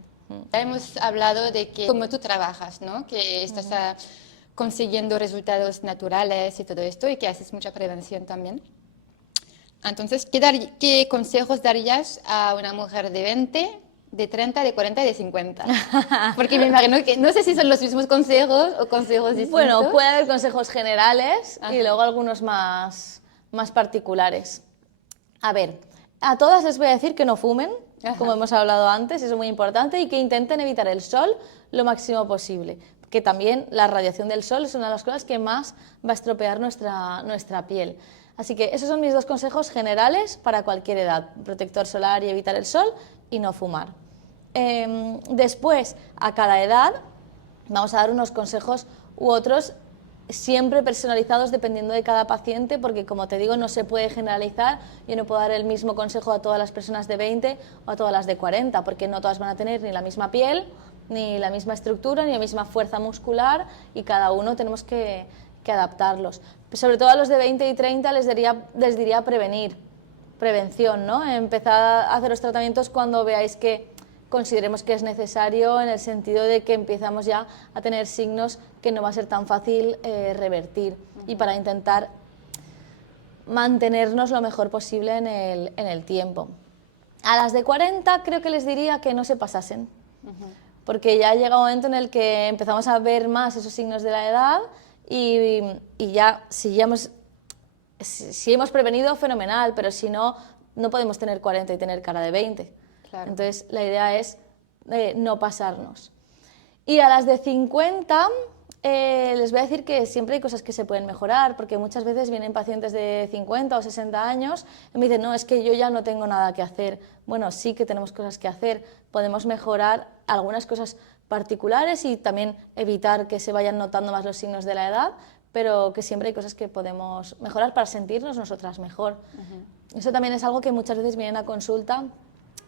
Ya hemos hablado de que como tú trabajas, ¿no? Que estás consiguiendo resultados naturales y todo esto, y que haces mucha prevención también. Entonces, ¿qué consejos darías a una mujer de 20, de 30, de 40 y de 50? Porque me imagino que no sé si son los mismos consejos o consejos distintos. Bueno, puede haber consejos generales y luego algunos más particulares. A ver, a todas les voy a decir que no fumen, como hemos hablado antes, eso es muy importante, y que intenten evitar el sol lo máximo posible, que también la radiación del sol es una de las cosas que más va a estropear nuestra piel. Así que esos son mis 2 consejos generales para cualquier edad: protector solar y evitar el sol, y no fumar. Después, a cada edad, vamos a dar unos consejos u otros siempre personalizados dependiendo de cada paciente, porque como te digo, no se puede generalizar. Yo no puedo dar el mismo consejo a todas las personas de 20 o a todas las de 40, porque no todas van a tener ni la misma piel, ni la misma estructura, ni la misma fuerza muscular, y cada uno tenemos que adaptarlos. Sobre todo a los de 20 y 30 les diría prevención, ¿no? Empezar a hacer los tratamientos cuando veáis que consideremos que es necesario, en el sentido de que empezamos ya a tener signos que no va a ser tan fácil revertir, y para intentar mantenernos lo mejor posible en el tiempo. A las de 40 creo que les diría que no se pasasen, porque ya llega un momento en el que empezamos a ver más esos signos de la edad, y ya si hemos prevenido, fenomenal, pero si no, no podemos tener 40 y tener cara de 20. Claro. Entonces, la idea es no pasarnos. Y a las de 50 les voy a decir que siempre hay cosas que se pueden mejorar, porque muchas veces vienen pacientes de 50 o 60 años y me dicen, no, es que yo ya no tengo nada que hacer. Bueno, sí que tenemos cosas que hacer. Podemos mejorar algunas cosas particulares y también evitar que se vayan notando más los signos de la edad, pero que siempre hay cosas que podemos mejorar para sentirnos nosotras mejor. Eso también es algo que muchas veces vienen a consulta.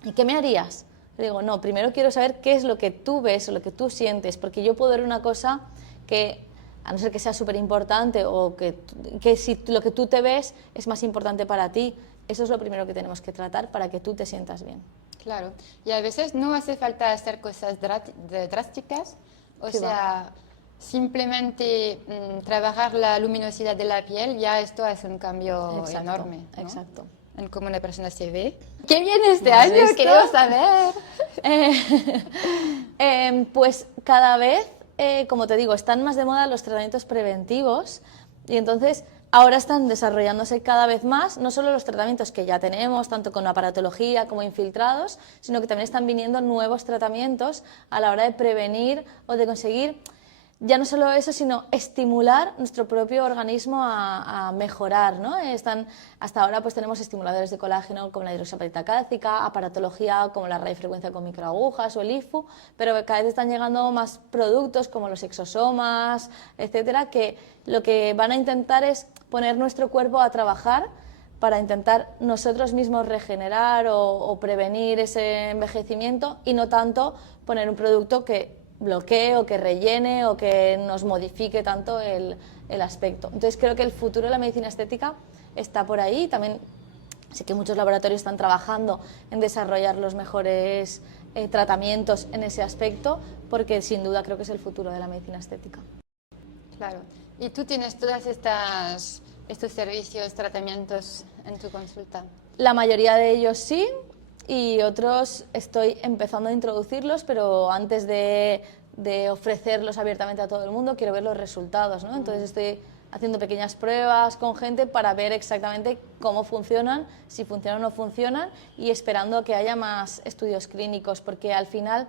¿Y qué me harías? Le digo, no, primero quiero saber qué es lo que tú ves o lo que tú sientes, porque yo puedo ver una cosa que, a no ser que sea súper importante, o que si lo que tú te ves es más importante para ti, eso es lo primero que tenemos que tratar para que tú te sientas bien. Claro, y a veces no hace falta hacer cosas drásticas, o sea, simplemente trabajar la luminosidad de la piel, ya esto hace un cambio enorme, ¿no? Exacto. en cómo una persona se ve. ¿Qué viene este ¿Has año? visto? Queremos saber. Pues cada vez, como te digo, están más de moda los tratamientos preventivos y entonces ahora están desarrollándose cada vez más, no solo los tratamientos que ya tenemos, tanto con aparatología como infiltrados, sino que también están viniendo nuevos tratamientos a la hora de prevenir o de conseguir, ya no solo eso, sino estimular nuestro propio organismo a mejorar, ¿no? Hasta ahora pues tenemos estimuladores de colágeno como la hidroxiapatita cálcica, aparatología como la radiofrecuencia con microagujas o el IFU, pero cada vez están llegando más productos como los exosomas, etcétera, que lo que van a intentar es poner nuestro cuerpo a trabajar para intentar nosotros mismos regenerar o prevenir ese envejecimiento y no tanto poner un producto que bloquee o que rellene o que nos modifique tanto el aspecto. Entonces creo que el futuro de la medicina estética está por ahí. También sé que muchos laboratorios están trabajando en desarrollar los mejores tratamientos en ese aspecto, porque sin duda creo que es el futuro de la medicina estética. Claro. ¿Y tú tienes todas estos servicios, tratamientos en tu consulta? La mayoría de ellos sí, y otros estoy empezando a introducirlos, pero antes de ofrecerlos abiertamente a todo el mundo quiero ver los resultados, ¿no? Entonces estoy haciendo pequeñas pruebas con gente para ver exactamente cómo funcionan, si funcionan o no funcionan, y esperando a que haya más estudios clínicos, porque al final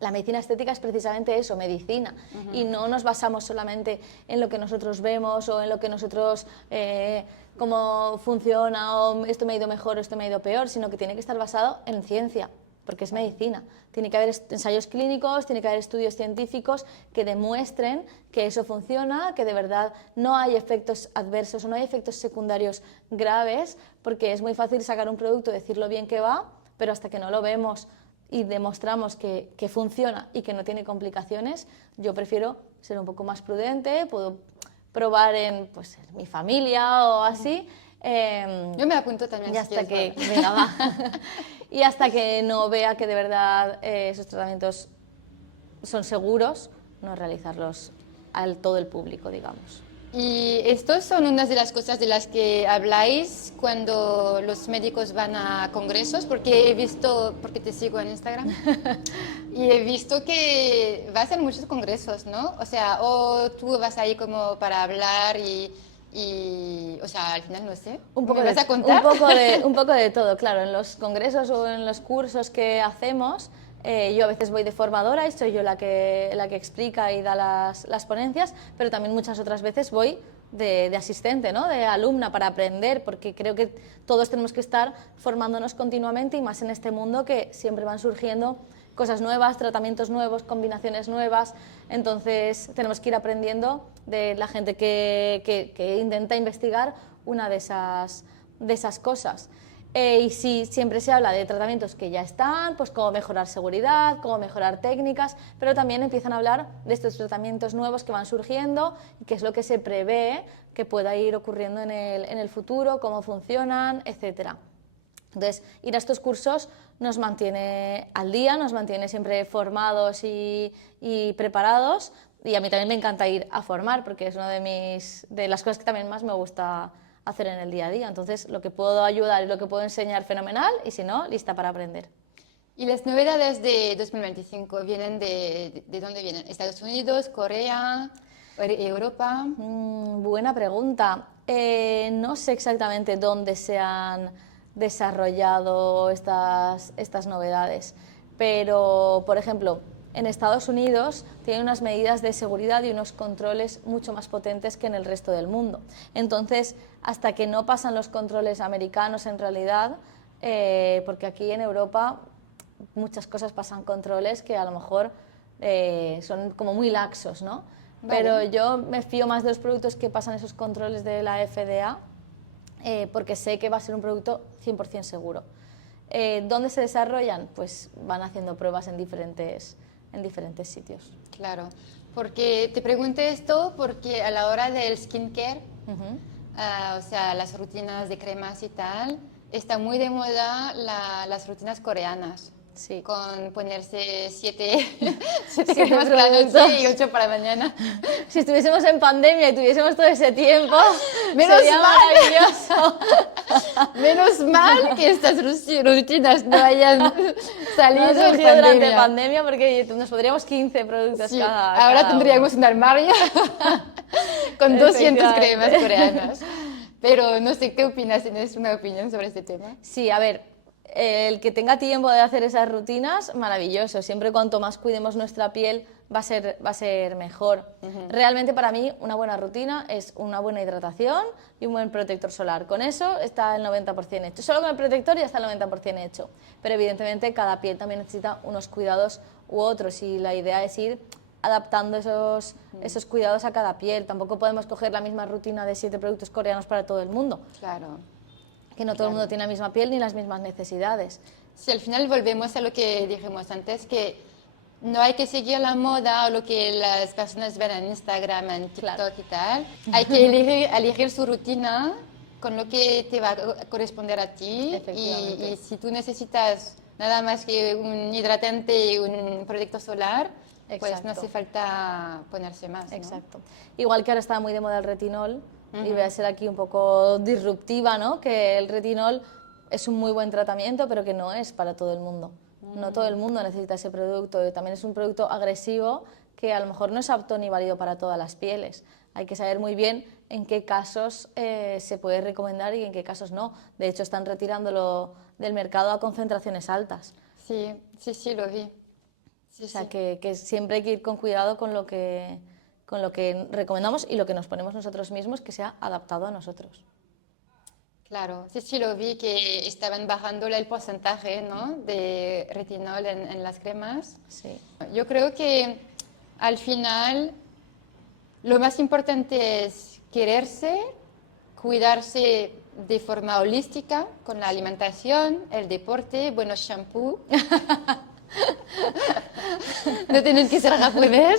la medicina estética es precisamente eso, medicina, y no nos basamos solamente en lo que nosotros vemos o en lo que nosotros, cómo funciona, o esto me ha ido mejor o esto me ha ido peor, sino que tiene que estar basado en ciencia, porque es medicina. Tiene que haber ensayos clínicos, tiene que haber estudios científicos que demuestren que eso funciona, que de verdad no hay efectos adversos o no hay efectos secundarios graves, porque es muy fácil sacar un producto, decir lo bien que va, pero hasta que no lo vemos y demostramos que funciona y que no tiene complicaciones, yo prefiero ser un poco más prudente, puedo probar en, pues, en mi familia o así. Yo me apunto también. Y hasta que, venga, va. Y hasta que no vea que de verdad esos tratamientos son seguros, no realizarlos al todo el público, digamos. Y estos son unas de las cosas de las que habláis cuando los médicos van a congresos, porque he visto, porque te sigo en Instagram, y he visto que vas a muchos congresos, ¿no? O sea, o tú vas ahí como para hablar y o sea, al final no sé. Un poco ¿Me vas a contar? Un poco de todo, claro. En los congresos o en los cursos que hacemos, yo a veces voy de formadora y soy yo la que explica y da las ponencias, pero también muchas otras veces voy de asistente, ¿no? De alumna para aprender, porque creo que todos tenemos que estar formándonos continuamente y más en este mundo que siempre van surgiendo cosas nuevas, tratamientos nuevos, combinaciones nuevas, entonces tenemos que ir aprendiendo de la gente que intenta investigar una de esas cosas. Y sí, siempre se habla de tratamientos que ya están, pues cómo mejorar seguridad, cómo mejorar técnicas, pero también empiezan a hablar de estos tratamientos nuevos que van surgiendo y qué es lo que se prevé que pueda ir ocurriendo en el futuro, cómo funcionan, etcétera. Entonces, ir a estos cursos nos mantiene al día, nos mantiene siempre formados y preparados, y a mí también me encanta ir a formar porque es una de las cosas que también más me gusta hacer en el día a día. Entonces, lo que puedo ayudar y lo que puedo enseñar, fenomenal, y si no, lista para aprender. ¿Y las novedades de 2025 vienen de dónde vienen? ¿Estados Unidos, Corea, Europa? Buena pregunta. No sé exactamente dónde se han desarrollado estas novedades, pero, por ejemplo, en Estados Unidos tienen unas medidas de seguridad y unos controles mucho más potentes que en el resto del mundo. Entonces, hasta que no pasan los controles americanos en realidad, porque aquí en Europa muchas cosas pasan controles que a lo mejor son como muy laxos, ¿no? Vale. Pero yo me fío más de los productos que pasan esos controles de la FDA, porque sé que va a ser un producto 100% seguro. ¿Dónde se desarrollan? Pues van haciendo pruebas en diferentes sitios. Claro, porque te pregunté esto porque a la hora del skincare, o sea, las rutinas de cremas y tal, está muy de moda las rutinas coreanas. Sí. Con ponerse 7 cremas por la noche y 8 para mañana. Si estuviésemos en pandemia y tuviésemos todo ese tiempo, menos sería mal. maravilloso. Menos mal que estas rutinas no hayan salido No en surgió durante pandemia. pandemia porque nos podríamos 15 productos Sí, cada ahora cada tendríamos un armario con 200 cremas Efectivamente. coreanas. Pero no sé, ¿qué opinas? ¿Tienes una opinión sobre este tema? Sí, a ver, el que tenga tiempo de hacer esas rutinas, maravilloso. Siempre cuanto más cuidemos nuestra piel, va a ser mejor. Realmente para mí una buena rutina es una buena hidratación y un buen protector solar. Con eso está el 90% hecho. Solo con el protector ya está el 90% hecho. Pero evidentemente cada piel también necesita unos cuidados u otros y la idea es ir adaptando esos cuidados a cada piel. Tampoco podemos coger la misma rutina de 7 productos coreanos para todo el mundo, Claro. que no todo el mundo tiene la misma piel ni las mismas necesidades. Si al final volvemos a lo que dijimos antes, que no hay que seguir la moda o lo que las personas ven en Instagram, en TikTok Claro. y tal. Hay que elegir su rutina con lo que te va a corresponder a ti. Efectivamente. Y si tú necesitas nada más que un hidratante y un protector solar, pues no Exacto. hace falta ponerse más, ¿no? Exacto. Igual que ahora está muy de moda el retinol, y voy a ser aquí un poco disruptiva, ¿no? Que el retinol es un muy buen tratamiento, pero que no es para todo el mundo. No todo el mundo necesita ese producto. Y también es un producto agresivo que a lo mejor no es apto ni válido para todas las pieles. Hay que saber muy bien en qué casos se puede recomendar y en qué casos no. De hecho, están retirándolo del mercado a concentraciones altas. Sí, sí, sí, lo vi. Sí, O sea, sí. que siempre hay que ir con cuidado con lo que recomendamos y lo que nos ponemos nosotros mismos, que sea adaptado a nosotros. Claro, sí, sí, lo vi que estaban bajando el porcentaje, ¿no? De retinol en las cremas. Sí, Yo creo que al final lo más importante es quererse, cuidarse de forma holística con la alimentación, el deporte, buenos shampoos. No tienen que ser japonés.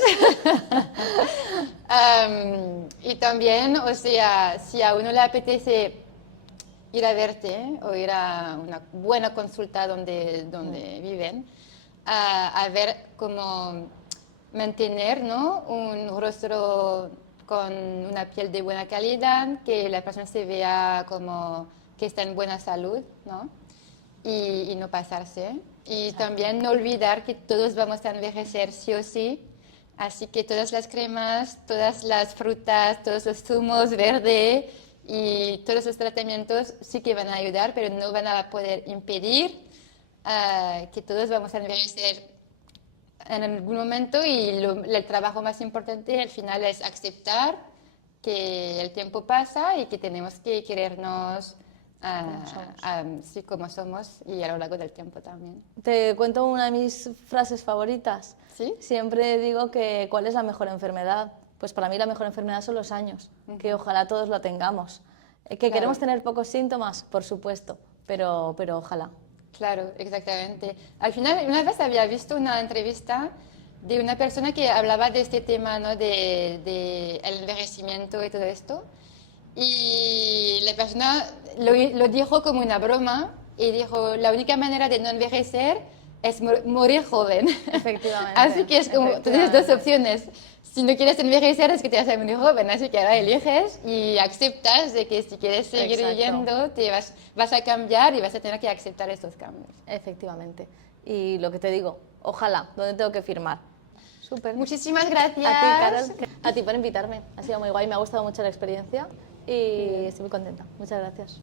Y también, o sea, si a uno le apetece ir a verte o ir a una buena consulta donde viven, a ver cómo mantener, ¿no? Un rostro con una piel de buena calidad, que la persona se vea como que está en buena salud, ¿no? Y no pasarse. Y también no olvidar que todos vamos a envejecer sí o sí. Así que todas las cremas, todas las frutas, todos los zumos verdes y todos los tratamientos sí que van a ayudar, pero no van a poder impedir que todos vamos a envejecer en algún momento y el trabajo más importante al final es aceptar que el tiempo pasa y que tenemos que querernos sí como somos y a lo largo del tiempo también. te cuento una de mis frases favoritas. ¿Sí? Siempre digo que ¿cuál es la mejor enfermedad? Pues para mí la mejor enfermedad son los años, que ojalá todos lo tengamos. ¿Que Claro. queremos tener pocos síntomas? Por supuesto, pero ojalá. Claro, exactamente. Al final, una vez había visto una entrevista de una persona que hablaba de este tema, ¿no? De el envejecimiento y todo esto. Y la persona lo dijo como una broma y dijo, la única manera de no envejecer es morir joven. Efectivamente. Así que es como, tienes dos opciones. Si no quieres envejecer es que te vas a morir joven, así que ahora eliges y aceptas de que si quieres seguir Exacto. viviendo vas a cambiar y vas a tener que aceptar estos cambios. Efectivamente. Y lo que te digo, ojalá, ¿dónde tengo que firmar? Súper. Muchísimas gracias. A ti, Carol, a ti por invitarme. Ha sido muy guay, me ha gustado mucho la experiencia y estoy muy contenta. Muchas gracias.